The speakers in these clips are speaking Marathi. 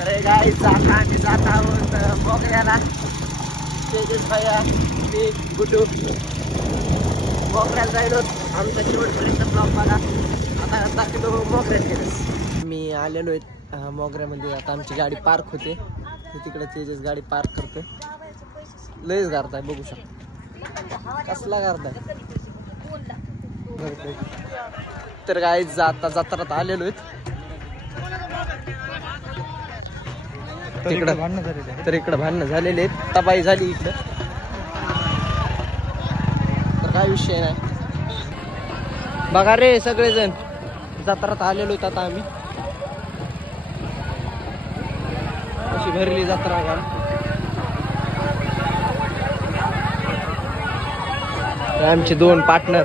अरे गाईस आता आम्ही जात आहोत मोगऱ्याला. तेजस भैया मी गुड्डू मोगऱ्याला जायलो. आमचा शेवटपर्यंत ब्लॉग बघा. आता दाखवतो मोगऱ्यात मी आलेलो आहे मोगऱ्यामध्ये. आता आमची गाडी पार्क होते तिकडे. तेजस गाडी पार्क करते. लयच गारताय बघू शकता कसला गारताय. तर गाईस आता जत्रात आलेलो आहेत. तर इकडं भांडणं झालेले आहेत. तबाई झाली इकडं. तर काय विषय नाही बघा रे. सगळेजण जत्रात आलेलो आहेत. आता आम्ही अशी भरली जत्रा का. आमचे दोन पार्टनर.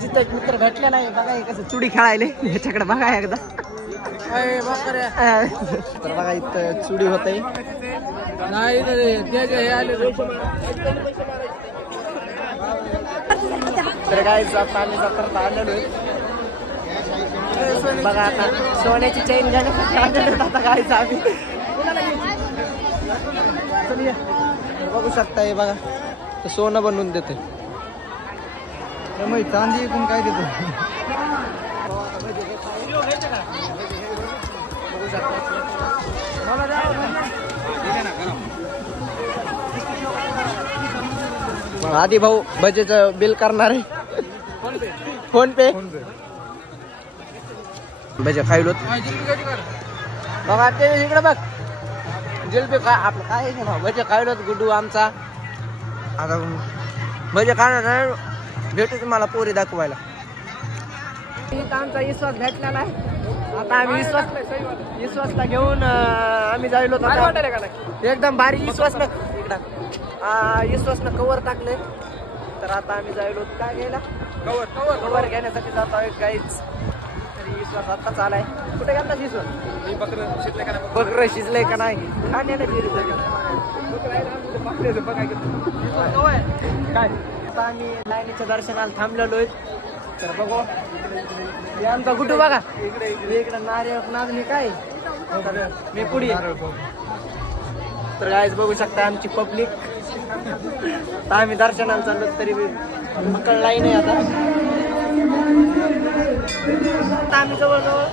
जिथं एक मित्र भेटला नाही बघा. कसं चुडी खेळायले याच्याकडे बघा एकदा. तर बघा इथं चुडी होत आहे. तर काय आता आम्ही जत्रात आलेलो आहे. बघा आता सोन्याची चेन घेण्यासाठी आलेलो आता काय आम्ही. बघू शकता हे बघा तर सोनं बनवून देते. चांदी पण काय देतो. आधी भाऊ बजेचं बिल करणार आहे. फोन पे बजे खायलो बघा. ते इकडे बघ जिलबी काय आपलं काय ना भजे खायलो गुड्डू आमचा. आता भजे खाणार भेटू तुम्हाला पोरी दाखवायला. आमचा विश्वास भेटलेला आहे. आता आम्ही विश्वासला घेऊन आम्ही जायलो. एकदम भारी विश्वास ना इकडं. विश्वासनं कवर टाकले. तर आता आम्ही जायलो काय घ्यायला. कवर घेण्यासाठी जातो आहे काहीच. तरी विश्वास आत्ताच आलाय. कुठे गेला विश्वास. बकरं शिजलंय का नाही खाण्याला काय. आता आम्ही लाईनीच्या दर्शनाला थांबलेलो आहे. तर बघू आमचा गुड्डू बघा इकडे नारळ नाचणी काय मी पुढे. तर गाईज बघू शकता आमची पब्लिक. आता आम्ही दर्शनाला चाललो तरी पकड लाईन आहे. आता आम्ही जवळजवळ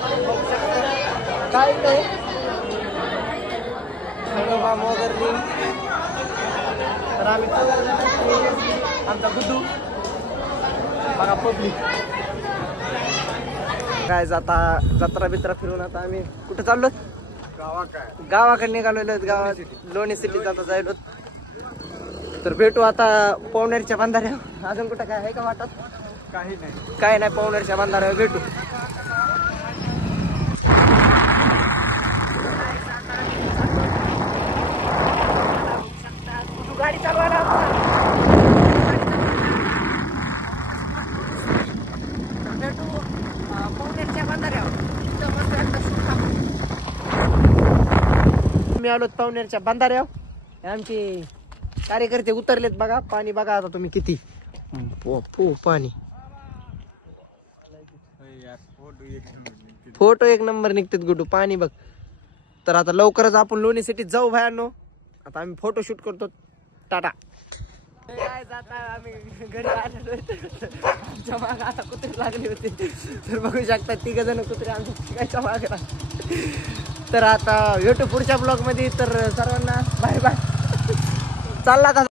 काय नाही मोगरली. तर आम्ही आमचा गुड्डू बघा पब्लिक. काय आता जत्रा बित्रा फिरून आता आम्ही कुठे चाललो. गावाकडे निघालेलो. गावात लोणी सिटीत आता जायलो. तर भेटू आता पवनेरच्या बंधाऱ्या. अजून कुठं काय आहे का वाटत. काही नाही पवनेरच्या बंधाऱ्यावर भेटू. गाडी चालवायला भेटू पवनेरच्या बंधाऱ्यावर. मी आलो पवनेरच्या बंधाऱ्यावर. आमचे कार्यकर्ते उतरलेत बघा. पाणी बघा आता तुम्ही किती पाणी. फोटो एक नंबर निघतात गुड्डू. पाणी बघ. तर आता लवकरच आपण लोणी सिटीत जाऊ भयानो. आता आम्ही फोटो शूट करतो. टाटा. आम्ही घरी आलेलो. आमच्या मागे आता कुत्रे लागले होते. तर बघू शकता 3 जण कुत्रे आमच्या शिकायच्या मागे. तर आता भेटू पुढच्या ब्लॉग मध्ये. तर सर्वांना बाय बाय. चालला का.